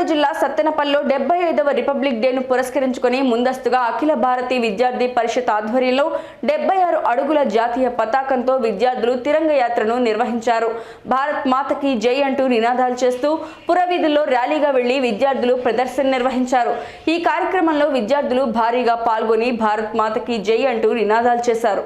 పల్నాడు జిల్లా సత్తెనపల్లిలో డెబ్బై ఐదవ రిపబ్లిక్ డేను పురస్కరించుకొని ముందస్తుగా అఖిల భారతీయ విద్యార్థి పరిషత్ ఆధ్వర్యంలో డెబ్బై ఆరు అడుగుల జాతీయ పతాకంతో విద్యార్థులు తిరంగ యాత్రను నిర్వహించారు. భారత్ మాతకి జై అంటూ నినాదాలు చేస్తూ పురవీధుల్లో ర్యాలీగా వెళ్ళి విద్యార్థులు ప్రదర్శన నిర్వహించారు. ఈ కార్యక్రమంలో విద్యార్థులు భారీగా పాల్గొని భారత్ మాతకి జై అంటూ నినాదాలు చేశారు.